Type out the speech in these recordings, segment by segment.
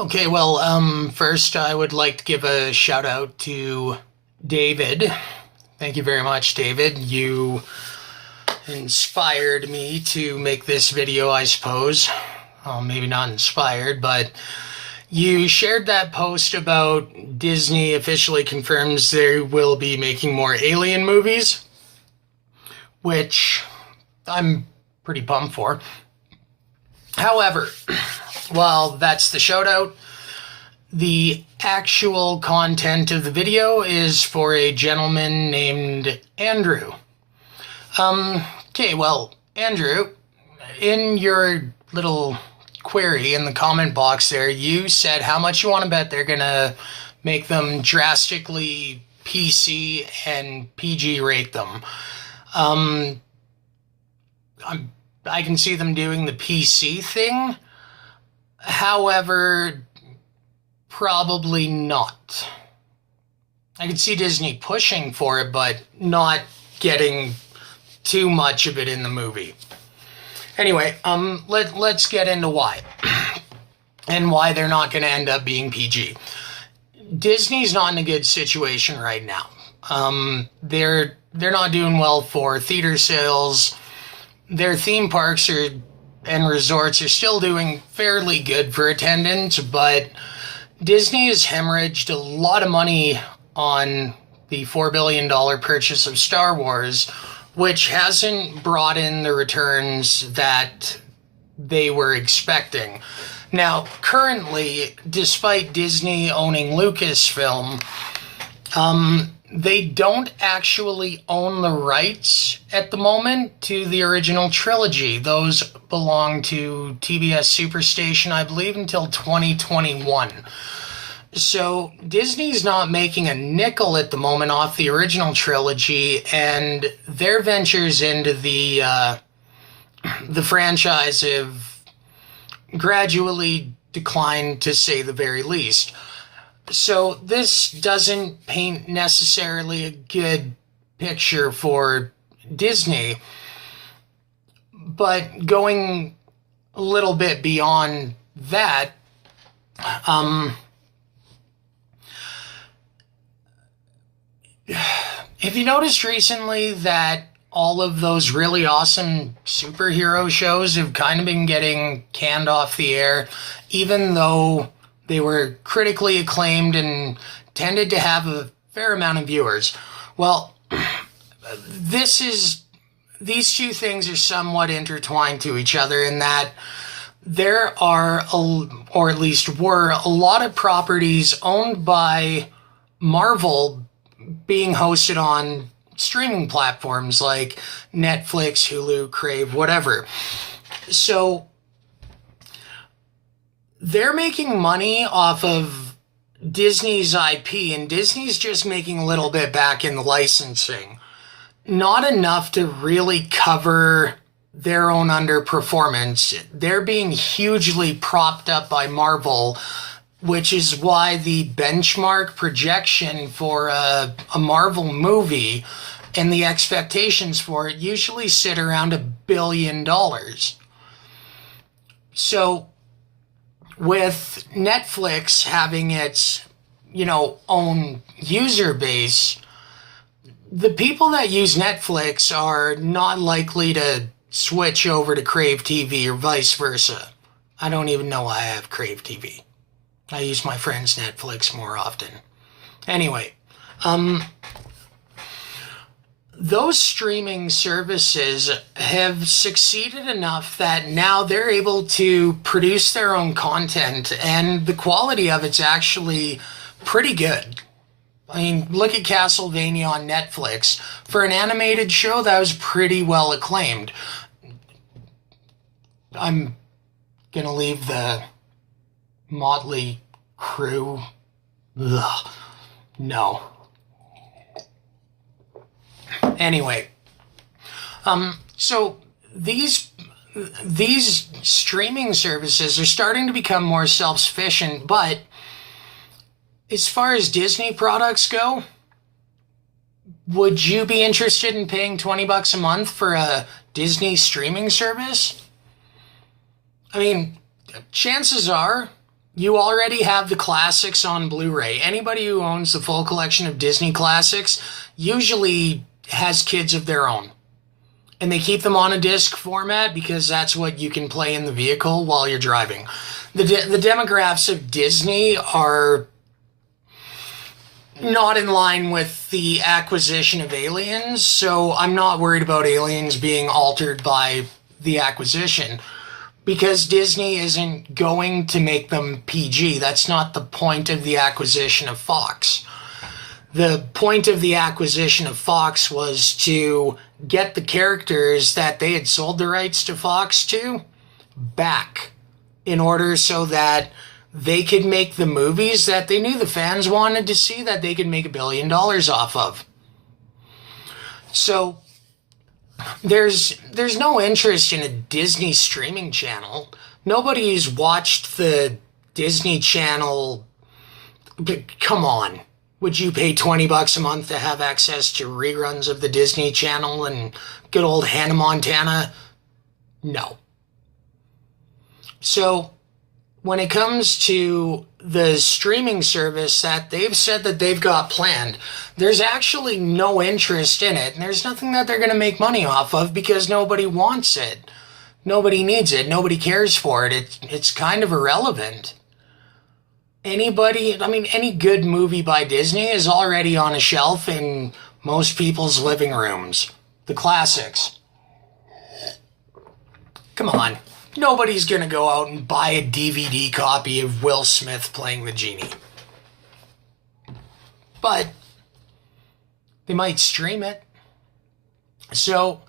Okay, well, first I would like to give a shout out to David. Thank you very much, David. You inspired me to make this video, I suppose. Well, maybe not inspired, but you shared that post about Disney officially confirms they will be making more Alien movies, which I'm pretty pumped for. However, while that's the shout out, the actual content of the video is for a gentleman named Andrew. Okay, well, Andrew, in your little query in the comment box there, you said how much you want to bet they're gonna make them drastically PC and PG rate them. I can see them doing the PC thing. However, probably not. I could see Disney pushing for it, but not getting too much of it in the movie. Anyway, let's get into why. And why they're not going to end up being PG. Disney's not in a good situation right now. They're not doing well for theater sales. Their theme parks and resorts are still doing fairly good for attendance, but Disney has hemorrhaged a lot of money on the $4 billion purchase of Star Wars, which hasn't brought in the returns that they were expecting. Now, currently, despite Disney owning Lucasfilm, they don't actually own the rights at the moment to the original trilogy. Those belong to TBS Superstation, I believe, until 2021. So Disney's not making a nickel at the moment off the original trilogy, and their ventures into the franchise have gradually declined, to say the very least. So this doesn't paint necessarily a good picture for Disney, but going a little bit beyond that, have you noticed recently that all of those really awesome superhero shows have kind of been getting canned off the air, even though they were critically acclaimed and tended to have a fair amount of viewers? Well, these two things are somewhat intertwined to each other in that there are, or at least were, a lot of properties owned by Marvel being hosted on streaming platforms like Netflix, Hulu, Crave, whatever. So they're making money off of Disney's IP, and Disney's just making a little bit back in the licensing. Not enough to really cover their own underperformance. They're being hugely propped up by Marvel, which is why the benchmark projection for a Marvel movie and the expectations for it usually sit around $1 billion. So with Netflix having its, own user base, the people that use Netflix are not likely to switch over to Crave TV or vice versa. I don't even know why I have Crave TV. I use my friend's Netflix more often. Anyway, those streaming services have succeeded enough that now they're able to produce their own content, and the quality of it's actually pretty good. I mean, look at Castlevania on Netflix. For an animated show, that was pretty well acclaimed. I'm gonna leave the Motley Crue. Ugh. No. Anyway, so these streaming services are starting to become more self-sufficient, but as far as Disney products go, would you be interested in paying $20 a month for a Disney streaming service? I mean, chances are You already have the classics on Blu-ray. Anybody who owns the full collection of Disney classics usually has kids of their own. And they keep them on a disc format because that's what you can play in the vehicle while you're driving. The demographics of Disney are not in line with the acquisition of Aliens, so I'm not worried about Aliens being altered by the acquisition because Disney isn't going to make them PG. That's not the point of the acquisition of Fox. The point of the acquisition of Fox was to get the characters that they had sold the rights to Fox to back in order so that they could make the movies that they knew the fans wanted to see, that they could make $1 billion off of. So there's no interest in a Disney streaming channel. Nobody's watched the Disney Channel. Come on. Would you pay $20 a month to have access to reruns of the Disney Channel and good old Hannah Montana? No. So when it comes to the streaming service that they've said that they've got planned, there's actually no interest in it. And there's nothing that they're going to make money off of because nobody wants it. Nobody needs it. Nobody cares for it. It's kind of irrelevant. Any good movie by Disney is already on a shelf in most people's living rooms. The classics. Come on. Nobody's going to go out and buy a DVD copy of Will Smith playing the genie. But they might stream it. So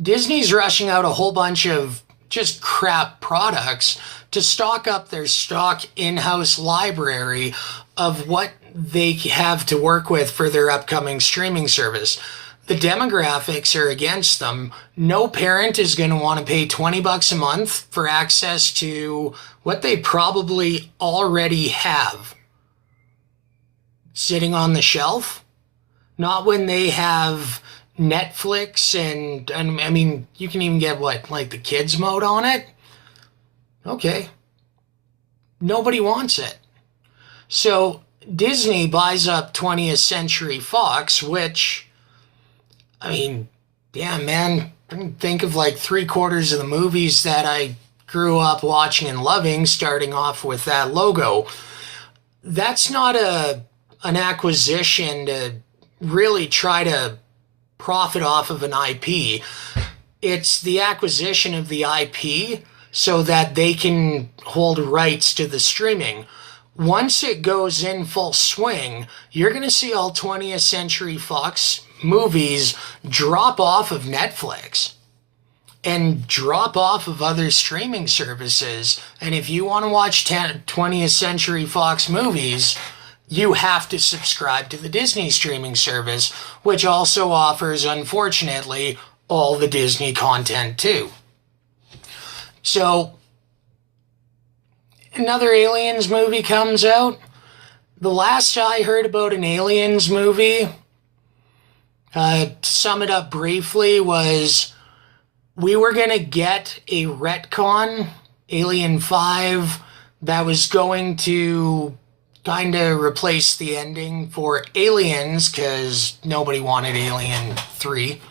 Disney's rushing out a whole bunch of just crap products to stock up their stock in-house library of what they have to work with for their upcoming streaming service. The demographics are against them. No parent is going to want to pay $20 a month for access to what they probably already have sitting on the shelf. Not when they have Netflix and I mean, you can even get the kids mode on it. Okay. Nobody wants it. So Disney buys up 20th Century Fox, which, I mean, damn, man, I can think of like 3/4 of the movies that I grew up watching and loving, starting off with that logo. That's not an acquisition to really try to profit off of an IP. It's the acquisition of the IP so that they can hold rights to the streaming. Once it goes in full swing, you're going to see all 20th Century Fox movies drop off of Netflix and drop off of other streaming services. And if you want to watch 20th Century Fox movies, you have to subscribe to the Disney streaming service, which also offers, unfortunately, all the Disney content too. So, another Aliens movie comes out. The last I heard about an Aliens movie, to sum it up briefly, was we were going to get a retcon, Alien 5, that was going to kind of replace the ending for Aliens, because nobody wanted Alien 3.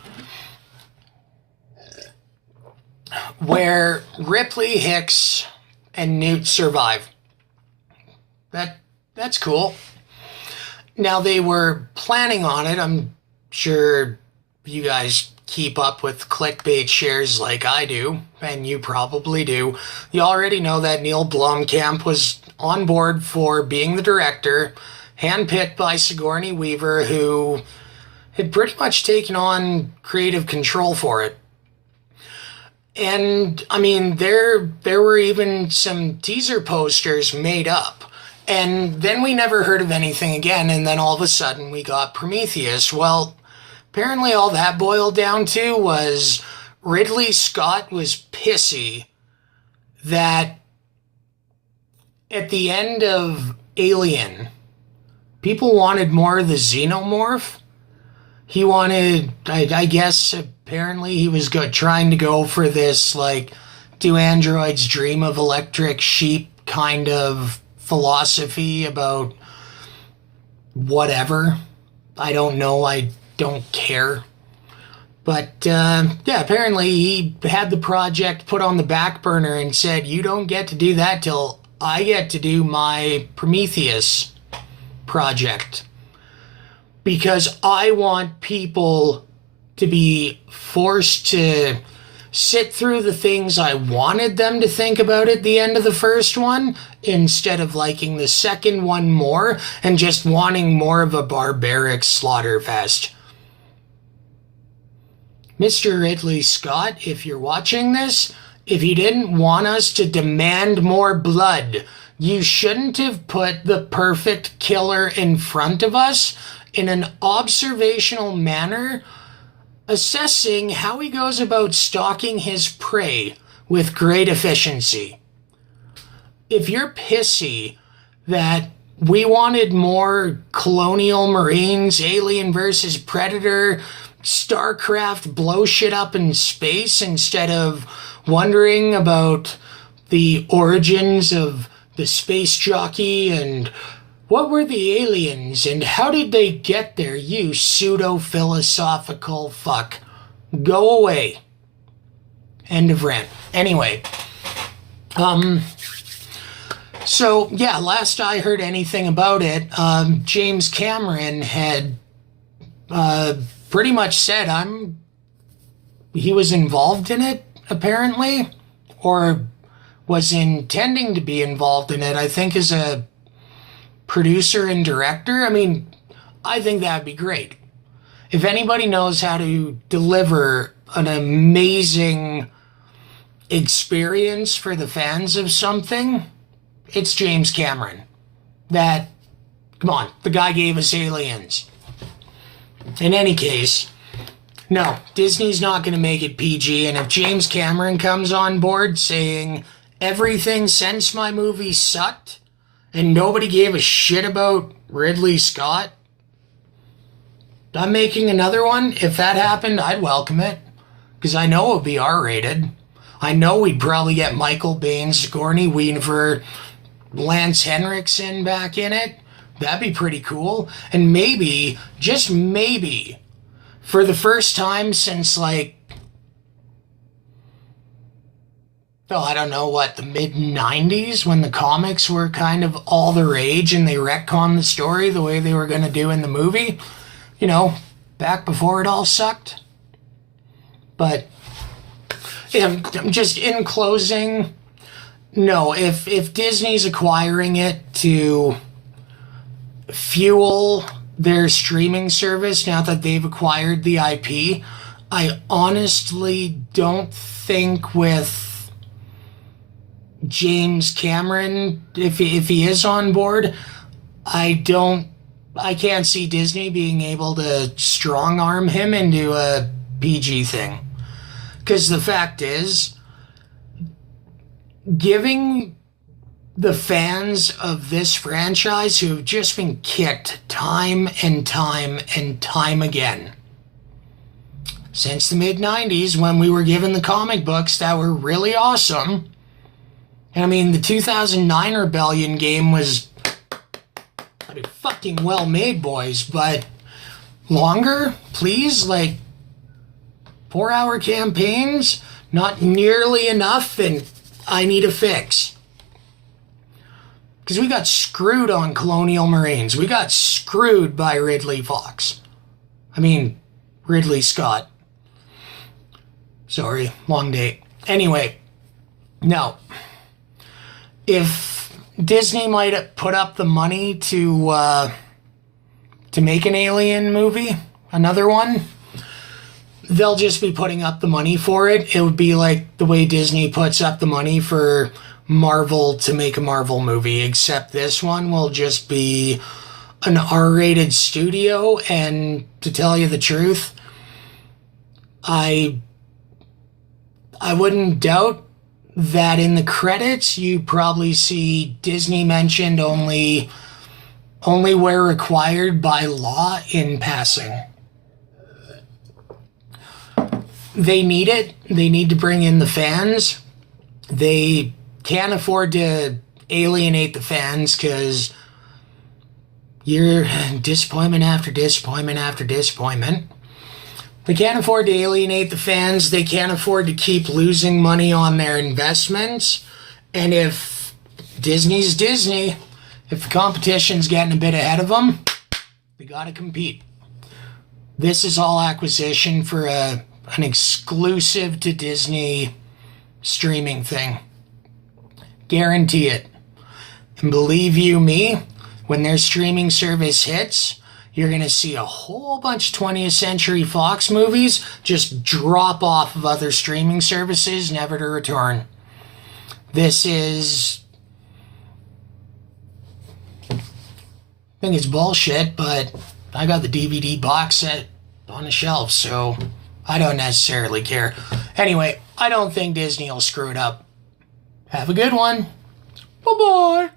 Where Ripley, Hicks, and Newt survive. That's cool. Now, they were planning on it. I'm sure you guys keep up with clickbait shares like I do, and you probably do. You already know that Neil Blomkamp was on board for being the director, handpicked by Sigourney Weaver, who had pretty much taken on creative control for it. And, I mean, there were even some teaser posters made up. And then we never heard of anything again, and then all of a sudden we got Prometheus. Well, apparently all that boiled down to was Ridley Scott was pissy that at the end of Alien, people wanted more of the Xenomorph. He wanted, I guess, apparently he was trying to go for this, like, do androids dream of electric sheep kind of philosophy about whatever. I don't know. I don't care. But yeah, apparently he had the project put on the back burner and said, you don't get to do that till I get to do my Prometheus project. Because I want people to be forced to sit through the things I wanted them to think about at the end of the first one, instead of liking the second one more and just wanting more of a barbaric slaughter fest. Mr. Ridley Scott, if you're watching this, if you didn't want us to demand more blood, you shouldn't have put the perfect killer in front of us in an observational manner, assessing how he goes about stalking his prey with great efficiency. If you're pissy that we wanted more Colonial Marines, Alien versus Predator, StarCraft blow shit up in space instead of wondering about the origins of the space jockey and what were the aliens and how did they get there, you pseudo-philosophical fuck. Go away. End of rant. Anyway. So, yeah, last I heard anything about it, James Cameron had pretty much said he was involved in it, apparently, or was intending to be involved in it, I think, as a producer and director. I mean, I think that'd be great. If anybody knows how to deliver an amazing experience for the fans of something, it's James Cameron. Come on, the guy gave us Aliens. In any case, no, Disney's not going to make it PG, and if James Cameron comes on board saying everything since my movie sucked and nobody gave a shit about Ridley Scott, I'm making another one. If that happened, I'd welcome it, because I know it would be R-rated. I know we'd probably get Michael Biehn, Sigourney Weaver, Lance Henriksen back in it. That'd be pretty cool. And maybe, just maybe, for the first time since I don't know what, the mid-90s, when the comics were kind of all the rage and they retconned the story the way they were going to do in the movie. You know, back before it all sucked. But, just in closing, no, if Disney's acquiring it to fuel their streaming service now that they've acquired the IP, I honestly don't think with James Cameron, if he is on board, I can't see Disney being able to strong arm him into a PG thing. Because the fact is, giving the fans of this franchise who have just been kicked time and time and time again since the mid-90s, when we were given the comic books that were really awesome. And I mean, the 2009 Rebellion game was fucking well made, boys, but longer, please? 4-hour campaigns, not nearly enough, and I need a fix. Because we got screwed on Colonial Marines. We got screwed by Ridley Scott. Sorry, long day. Anyway, no. If Disney might have put up the money to make an Alien movie, another one, they'll just be putting up the money for it. It would be like the way Disney puts up the money for Marvel to make a Marvel movie, except this one will just be an R-rated studio. And to tell you the truth, I wouldn't doubt that in the credits you probably see Disney mentioned only where required by law in passing. They need it. They need to bring in the fans. They can't afford to alienate the fans because you're disappointment after disappointment after disappointment. They can't afford to alienate the fans. They can't afford to keep losing money on their investments. And if Disney's Disney, if the competition's getting a bit ahead of them, they got to compete. This is all acquisition for an exclusive to Disney streaming thing. Guarantee it. And believe you me, when their streaming service hits, you're going to see a whole bunch of 20th Century Fox movies just drop off of other streaming services, never to return. This is... I think it's bullshit, but I got the DVD box set on the shelf, so I don't necessarily care. Anyway, I don't think Disney will screw it up. Have a good one. Bye-bye.